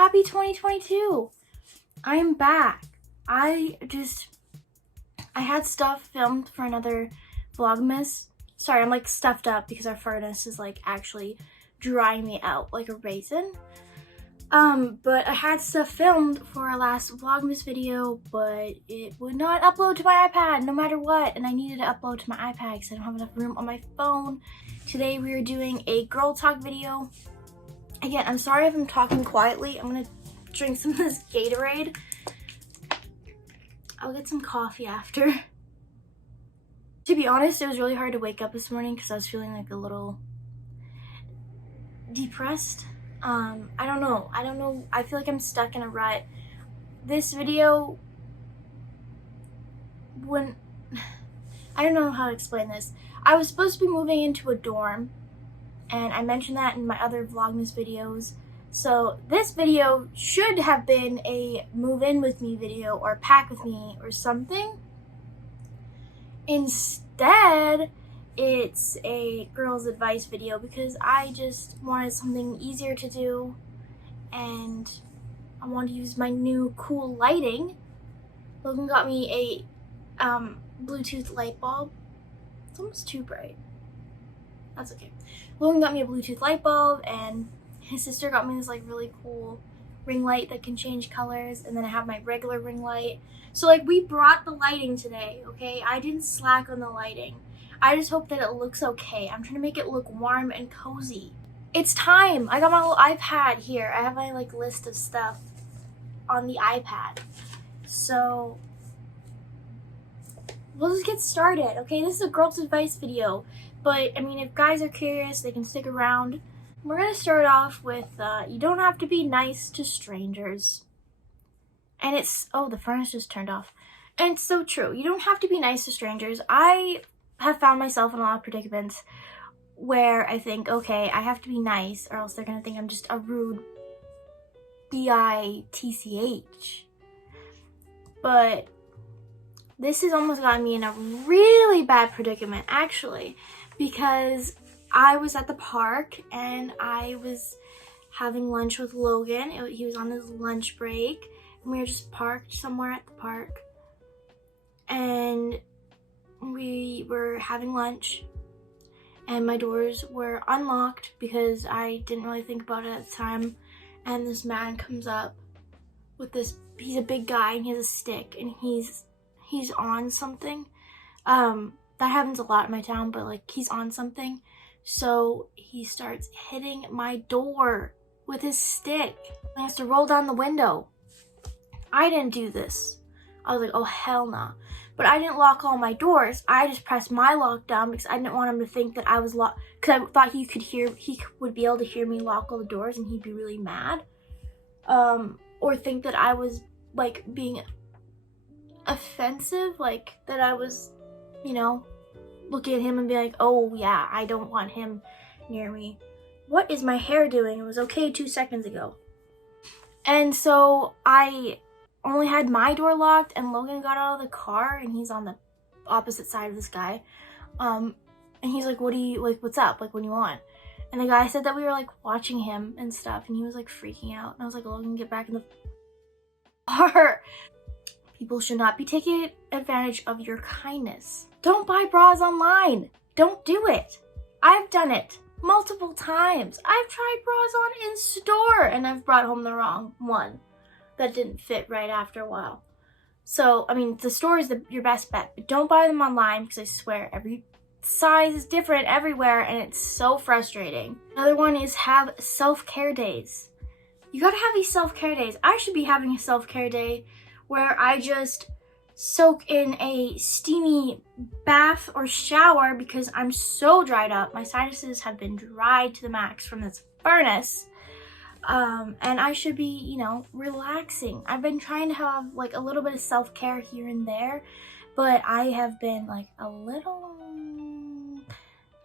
happy 2022. I'm back. I had stuff filmed for another Vlogmas. Sorry, I'm like stuffed up because our furnace is like actually drying me out like a raisin. But I had stuff filmed for our last Vlogmas video, but it would not upload to my iPad no matter what, and I needed to upload to my iPad because I don't have enough room on my phone. Today we are doing a girl talk video. Again, I'm sorry if I'm talking quietly. I'm gonna drink some of this Gatorade. I'll get some coffee after. To be honest, it was really hard to wake up this morning because I was feeling like a little depressed. I don't know. I feel like I'm stuck in a rut. This video, I don't know how to explain this. I was supposed to be moving into a dorm, and I mentioned that in my other Vlogmas videos. So this video should have been a move in with me video or pack with me or something. Instead, it's a girl's advice video because I just wanted something easier to do and I wanted to use my new cool lighting. Logan got me a Bluetooth light bulb. It's almost too bright. That's okay. Logan got me a Bluetooth light bulb and his sister got me this like really cool ring light that can change colors, and then I have my regular ring light. So like we brought the lighting today, okay? I didn't slack on the lighting. I just hope that it looks okay. I'm trying to make it look warm and cozy. It's time. I got my little iPad here. I have my like list of stuff on the iPad. So we'll just get started, okay? This is a girl's advice video, but I mean, if guys are curious, they can stick around. We're gonna start off with, you don't have to be nice to strangers. And it's, oh, the furnace just turned off. And it's so true. You don't have to be nice to strangers. I have found myself in a lot of predicaments where I think, okay, I have to be nice or else they're gonna think I'm just a rude bitch. But this has almost gotten me in a really bad predicament, actually, because I was at the park and I was having lunch with Logan. He was on his lunch break and we were just parked somewhere at the park. And we were having lunch and my doors were unlocked because I didn't really think about it at the time. And this man comes up with this, he's a big guy and he has a stick and he's on something. That happens a lot in my town, but like he's on something. So he starts hitting my door with his stick. He has to roll down the window. I didn't do this. I was like, oh hell no. But I didn't lock all my doors. I just pressed my lock down because I didn't want him to think that I was locked. Because I thought he would be able to hear me lock all the doors and he'd be really mad. Or think that I was like being offensive, like that I was, you know, looking at him and be like, oh yeah, I don't want him near me. What is my hair doing? It was okay 2 seconds ago. And so I only had my door locked and Logan got out of the car and he's on the opposite side of this guy. And he's like, what do you, like, what's up? Like, what do you want? And the guy said that we were like watching him and stuff and he was like freaking out. And I was like, Logan, get back in the car. People should not be taking advantage of your kindness. Don't buy bras online. Don't do it. I've done it multiple times. I've tried bras on in store and I've brought home the wrong one that didn't fit right after a while. So, I mean, the store is your best bet, but don't buy them online because I swear every size is different everywhere and it's so frustrating. Another one is have self-care days. You gotta have these self-care days. I should be having a self-care day where I just soak in a steamy bath or shower because I'm so dried up. My sinuses have been dried to the max from this furnace. And I should be, you know, relaxing. I've been trying to have like a little bit of self-care here and there, but I have been like a little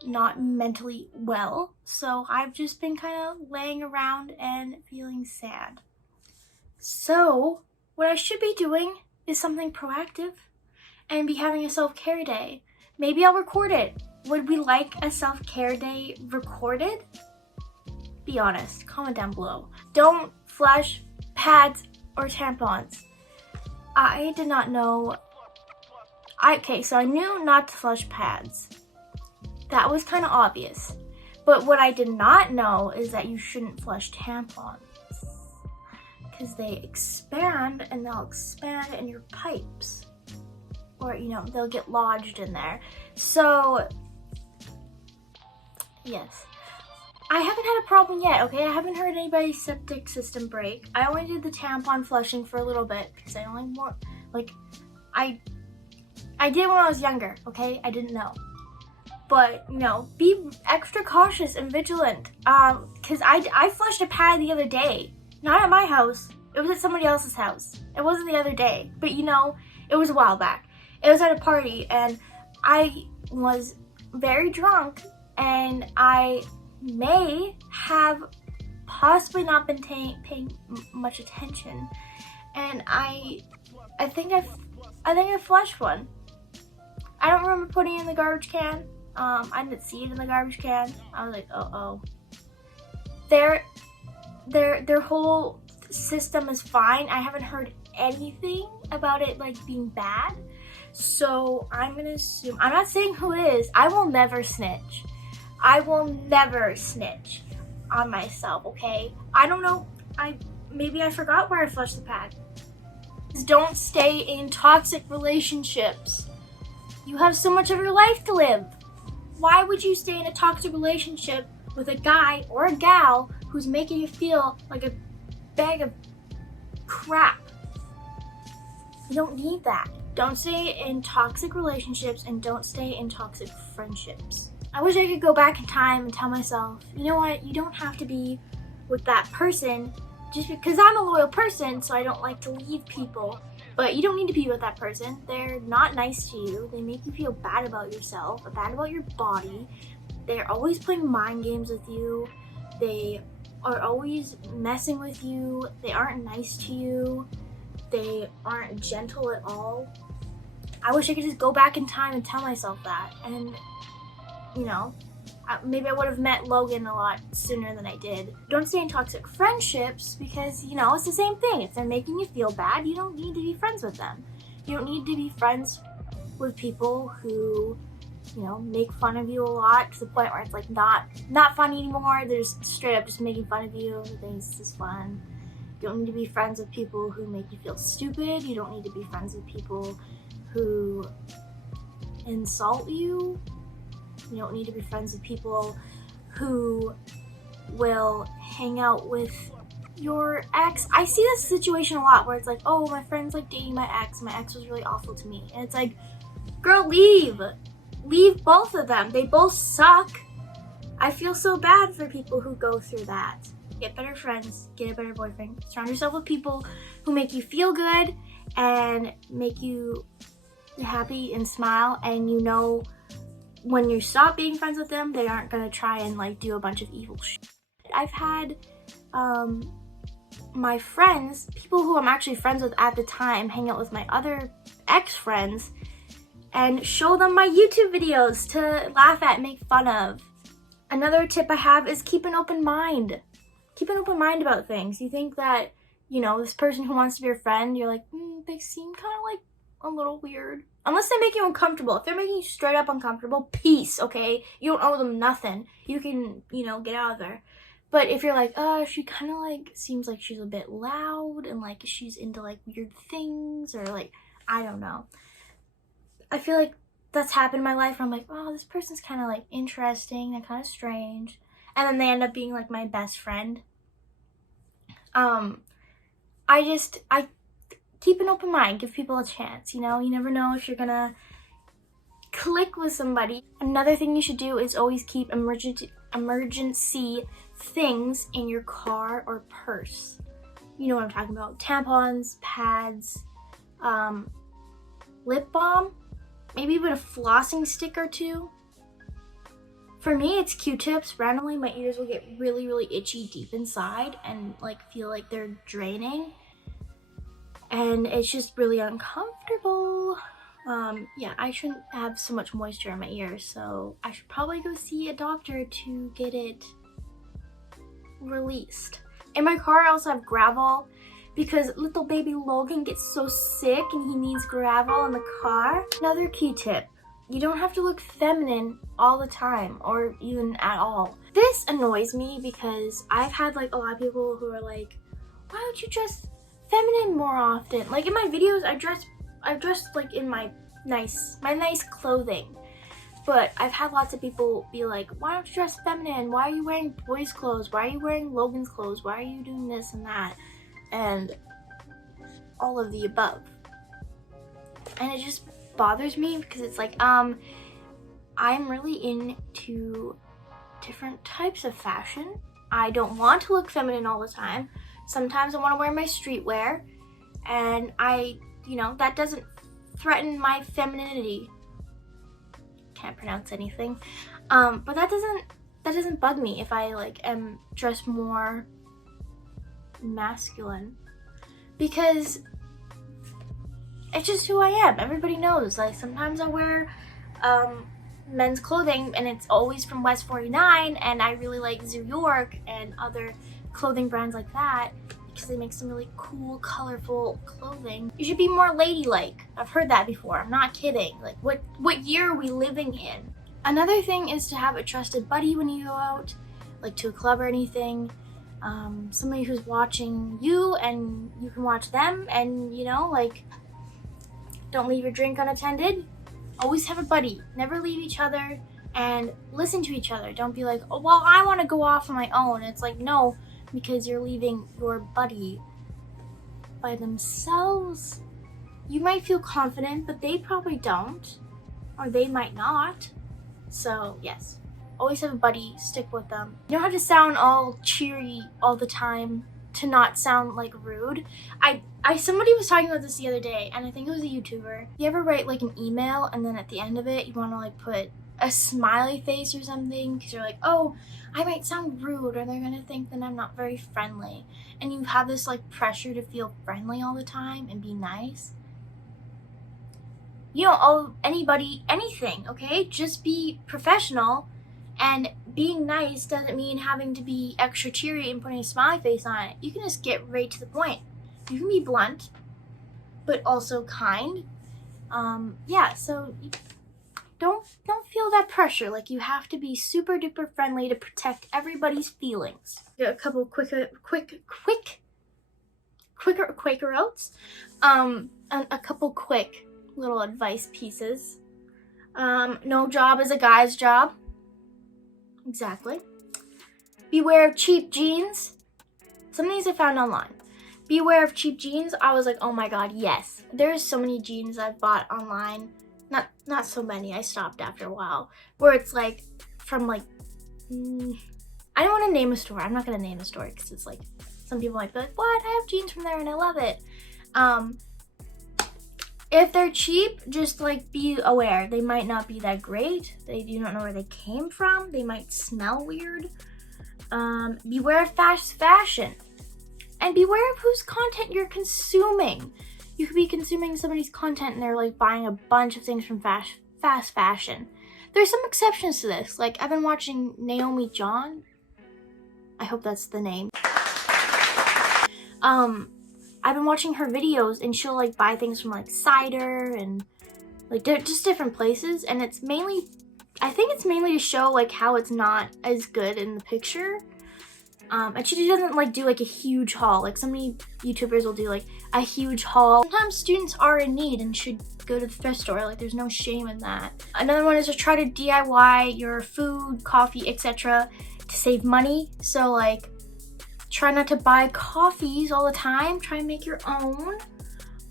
not mentally well. So I've just been kind of laying around and feeling sad. So what I should be doing is something proactive and be having a self-care day. Maybe I'll record it. Would we like a self-care day recorded? Be honest, comment down below. Don't flush pads or tampons. I did not know. Okay, so I knew not to flush pads. That was kind of obvious. But what I did not know is that you shouldn't flush tampons. Because they expand and they'll expand in your pipes. Or, you know, they'll get lodged in there. So, yes. I haven't had a problem yet, okay? I haven't heard anybody's septic system break. I only did the tampon flushing for a little bit because I only more, like, I did when I was younger, okay? I didn't know. But, you know, be extra cautious and vigilant. Because I flushed a pad the other day. Not at my house. It was at somebody else's house. It wasn't the other day. But, you know, it was a while back. It was at a party, and I was very drunk, and I may have possibly not been paying much attention. And I think I flushed one. I don't remember putting it in the garbage can. I didn't see it in the garbage can. I was like, oh. Their whole system is fine. I haven't heard anything about it like being bad. So I'm gonna assume, I'm not saying who it is. I will never snitch. I will never snitch on myself, okay? I don't know. Maybe I forgot where I flushed the pad. Don't stay in toxic relationships. You have so much of your life to live. Why would you stay in a toxic relationship with a guy or a gal who's making you feel like a bag of crap? You don't need that. Don't stay in toxic relationships and don't stay in toxic friendships. I wish I could go back in time and tell myself, you know what, you don't have to be with that person just because I'm a loyal person, so I don't like to leave people. But you don't need to be with that person. They're not nice to you. They make you feel bad about yourself, bad about your body. They're always playing mind games with you. They are always messing with you. They aren't nice to you. They aren't gentle at all. I wish I could just go back in time and tell myself that. And, you know, maybe I would have met Logan a lot sooner than I did. Don't stay in toxic friendships because, you know, it's the same thing. If they're making you feel bad, you don't need to be friends with them. You don't need to be friends with people who, you know, make fun of you a lot to the point where it's like not funny anymore. They're just straight up just making fun of you. They think this is fun. You don't need to be friends with people who make you feel stupid. You don't need to be friends with people who insult you. You don't need to be friends with people who will hang out with your ex. I see this situation a lot where it's like, oh, my friend's like dating my ex. My ex was really awful to me. And it's like, girl, leave. Leave both of them. They both suck. I feel so bad for people who go through that. Get better friends. Get a better boyfriend. Surround yourself with people who make you feel good and make you happy and smile, and you know when you stop being friends with them, they aren't gonna try and like do a bunch of evil shit. I've had my friends, people who I'm actually friends with at the time, hang out with my other ex-friends and show them my YouTube videos to laugh at and make fun of. Another tip I have is keep an open mind. Keep an open mind about things. You think that, you know, this person who wants to be your friend, you're like, they seem kind of like a little weird. Unless they make you uncomfortable. If they're making you straight up uncomfortable, peace, okay? You don't owe them nothing. You can, you know, get out of there. But if you're like, she kind of like seems like she's a bit loud and like she's into like weird things or like, I don't know. I feel like that's happened in my life where I'm like, oh, this person's kind of like interesting and kind of strange. And then they end up being like my best friend. I keep an open mind, give people a chance, you know? You never know if you're gonna click with somebody. Another thing you should do is always keep emergency things in your car or purse. You know what I'm talking about. Tampons, pads, lip balm, maybe even a flossing stick or two. For me, it's Q-tips. Randomly, my ears will get really, really itchy deep inside and like feel like they're draining. And it's just really uncomfortable. Yeah, I shouldn't have so much moisture in my ears, so I should probably go see a doctor to get it released. In my car, I also have gravel because little baby Logan gets so sick and he needs gravel in the car. Another key tip, you don't have to look feminine all the time or even at all. This annoys me because I've had like a lot of people who are like, why don't you dress feminine more often? Like in my videos, I dress like in my nice clothing. But I've had lots of people be like, why don't you dress feminine? Why are you wearing boys' clothes? Why are you wearing Logan's clothes? Why are you doing this and that? And all of the above. And it just bothers me because it's like, I'm really into different types of fashion. I don't want to look feminine all the time. Sometimes I want to wear my streetwear. And that doesn't threaten my femininity. Can't pronounce anything, but that doesn't bug me if I like am dressed more masculine, because it's just who I am. Everybody knows. Like sometimes I wear men's clothing and it's always from West 49, and I really like Zoo York and other clothing brands like that because they make some really cool, colorful clothing. You should be more ladylike. I've heard that before. I'm not kidding. Like, what year are we living in? Another thing is to have a trusted buddy when you go out, like to a club or anything. Somebody who's watching you and you can watch them, and like, don't leave your drink unattended. Always have a buddy. Never leave each other, and listen to each other. Don't be like, oh, well, I want to go off on my own. It's like, no, because you're leaving your buddy by themselves. You might feel confident, but they probably don't, or they might not. So yes, always have a buddy, stick with them. You don't have to sound all cheery all the time to not sound like rude. Somebody was talking about this the other day, and I think it was a YouTuber. You ever write like an email and then at the end of it you want to like put a smiley face or something because you're like, oh, I might sound rude or they're gonna think that I'm not very friendly, and you have this like pressure to feel friendly all the time and be nice. You don't owe anybody anything, okay? Just be professional, and being nice doesn't mean having to be extra cheery and putting a smiley face on it. You can just get right to the point. You can be blunt, but also kind. So don't feel that pressure like you have to be super duper friendly to protect everybody's feelings. A couple quicker oats. A couple quick little advice pieces. No job is a guy's job. Exactly. Beware of cheap jeans. Some of these I found online. Beware of cheap jeans. I was like, oh my god, yes. There's so many jeans I've bought online. Not so many. I stopped after a while. Where it's like from like, I don't want to name a store. I'm not gonna name a store because it's like some people might be like, what? I have jeans from there and I love it. If they're cheap, just like be aware. They might not be that great. You don't know where they came from. They might smell weird. Beware of fast fashion. And beware of whose content you're consuming. You could be consuming somebody's content and they're like buying a bunch of things from fast fashion. There's some exceptions to this. Like I've been watching Naomi John. I hope that's the name. I've been watching her videos and she'll like buy things from like Cider and like just different places, and I think it's mainly to show like how it's not as good in the picture. And she doesn't like do like a huge haul. Like so many YouTubers will do like a huge haul. Sometimes students are in need and should go to the thrift store. Like there's no shame in that. Another one is to try to DIY your food, coffee, etc. to save money. So like try not to buy coffees all the time. Try and make your own.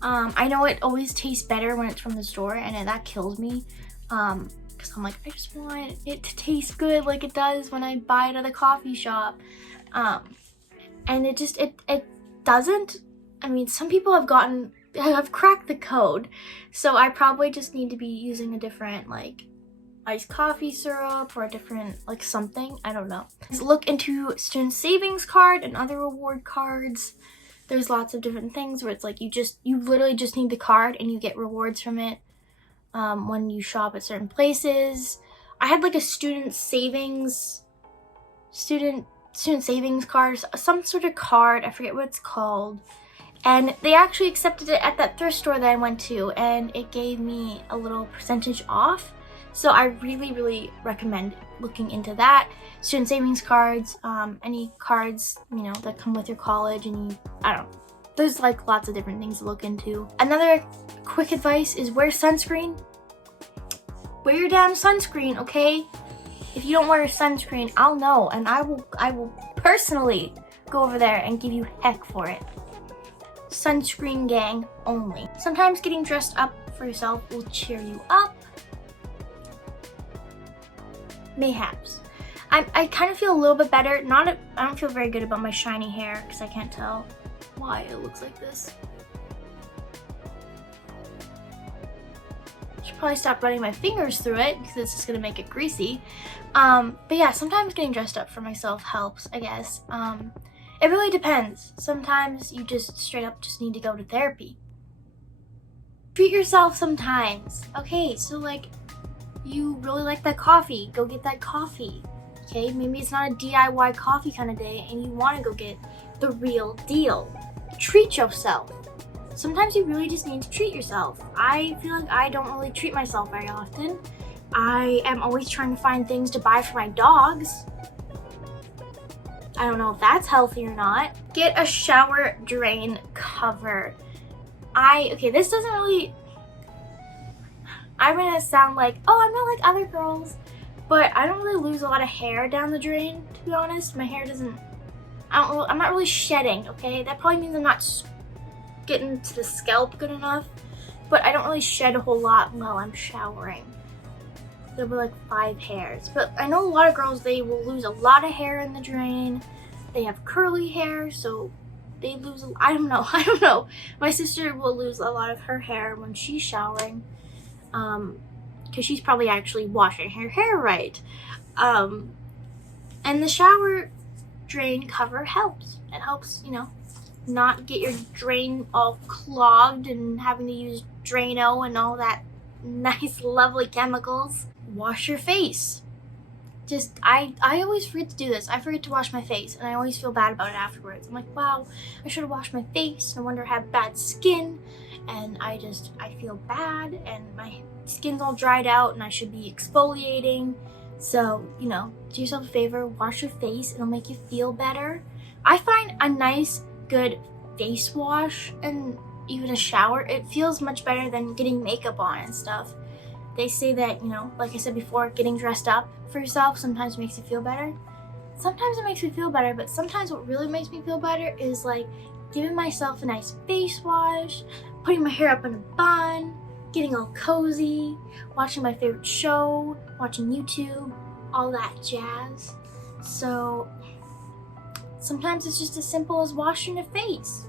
I know it always tastes better when it's from the store, and that kills me. Because I'm like, I just want it to taste good like it does when I buy it at a coffee shop. And it doesn't. I mean, some people have cracked the code, so I probably just need to be using a different like iced coffee syrup or a different like something. I don't know. Look into student savings card and other reward cards. There's lots of different things where it's like you literally just need the card and you get rewards from it when you shop at certain places. I had like a student student savings card, some sort of card, I forget what it's called. And they actually accepted it at that thrift store that I went to, and it gave me a little percentage off. So I really, really recommend looking into that. Student savings cards, any cards, you know, that come with your college, and I don't know. There's like lots of different things to look into. Another quick advice is wear sunscreen. Wear your damn sunscreen, okay? If you don't wear sunscreen, I'll know, and I will personally go over there and give you heck for it. Sunscreen gang only. Sometimes getting dressed up for yourself will cheer you up. Mayhaps. I kind of feel a little bit better. I don't feel very good about my shiny hair because I can't tell why it looks like this. Should probably stop running my fingers through it because it's just gonna make it greasy. But yeah, sometimes getting dressed up for myself helps, I guess. It really depends. Sometimes you just straight up just need to go to therapy. Treat yourself sometimes. Okay, so like you really like that coffee, go get that coffee. Okay, maybe it's not a DIY coffee kind of day and you want to go get the real deal. Treat yourself. Sometimes you really just need to treat yourself. I feel like I don't really treat myself very often. I am always trying to find things to buy for my dogs. I don't know if that's healthy or not. Get a shower drain cover. Okay, this doesn't really, I'm gonna sound like, oh, I'm not like other girls, but I don't really lose a lot of hair down the drain, to be honest. My hair doesn't, I'm not really shedding, okay? That probably means I'm not getting to the scalp good enough, but I don't really shed a whole lot while I'm showering. There were like 5 hairs, but I know a lot of girls, they will lose a lot of hair in the drain. They have curly hair, so they lose, I don't know. My sister will lose a lot of her hair when she's showering, because she's probably actually washing her hair right. And the shower drain cover helps. It helps, you know, not get your drain all clogged and having to use Drano and all that nice, lovely chemicals. Wash your face. Just, I always forget to do this. I forget to wash my face, and I always feel bad about it afterwards. I'm like, wow, I should have washed my face. No wonder I have bad skin, and I feel bad, and my skin's all dried out, and I should be exfoliating. So, you know, do yourself a favor, wash your face. It'll make you feel better. I find a nice, good face wash and even a shower, it feels much better than getting makeup on and stuff. They say that, you know, like I said before, getting dressed up for yourself sometimes makes you feel better. Sometimes it makes me feel better, but sometimes what really makes me feel better is like giving myself a nice face wash, putting my hair up in a bun, getting all cozy, watching my favorite show, watching YouTube, all that jazz. So sometimes it's just as simple as washing your face.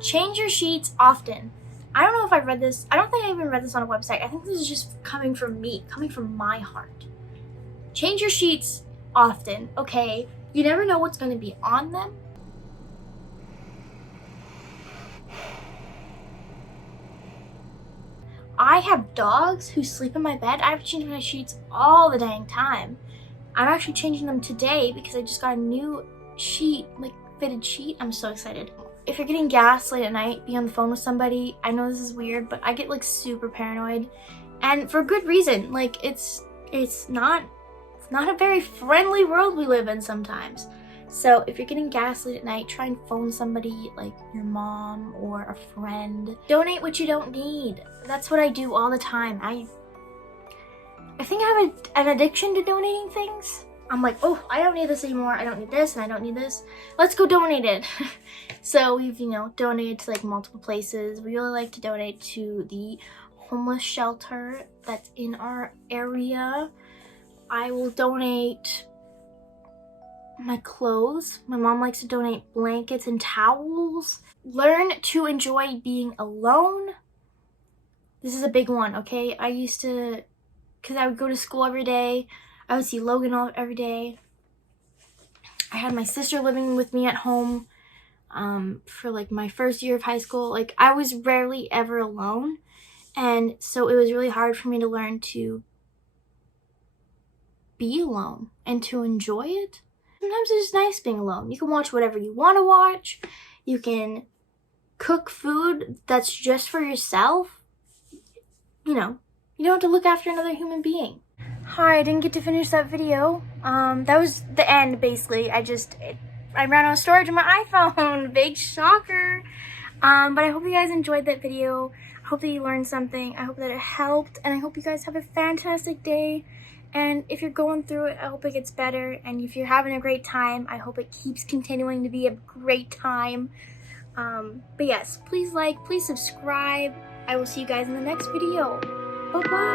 Change your sheets often. I don't know if I read this. I don't think I even read this on a website. I think this is just coming from me, coming from my heart. Change your sheets often, okay? You never know what's going to be on them. I have dogs who sleep in my bed. I have to change my sheets all the dang time. I'm actually changing them today because I just got a new sheet, like fitted sheet. I'm so excited. If you're getting gas late at night, be on the phone with somebody. I know this is weird, but I get like super paranoid, and for good reason. Like it's not a very friendly world we live in sometimes. So if you're getting gas late at night, try and phone somebody like your mom or a friend. Donate what you don't need. That's what I do all the time. I think I have an addiction to donating things. I'm like, oh, I don't need this anymore. I don't need this, and I don't need this. Let's go donate it. So we've, you know, donated to like multiple places. We really like to donate to the homeless shelter that's in our area. I will donate my clothes. My mom likes to donate blankets and towels. Learn to enjoy being alone. This is a big one, okay? I used to, because I would go to school every day. I would see Logan every day. I had my sister living with me at home for like my first year of high school. Like I was rarely ever alone. And so it was really hard for me to learn to be alone and to enjoy it. Sometimes it's just nice being alone. You can watch whatever you want to watch. You can cook food that's just for yourself. You know, you don't have to look after another human being. Hi, I didn't get to finish that video. That was the end, basically. I ran out of storage on my iPhone. Big shocker. But I hope you guys enjoyed that video. I hope that you learned something. I hope that it helped. And I hope you guys have a fantastic day. And if you're going through it, I hope it gets better. And if you're having a great time, I hope it keeps continuing to be a great time. But yes, please like, please subscribe. I will see you guys in the next video. Bye-bye.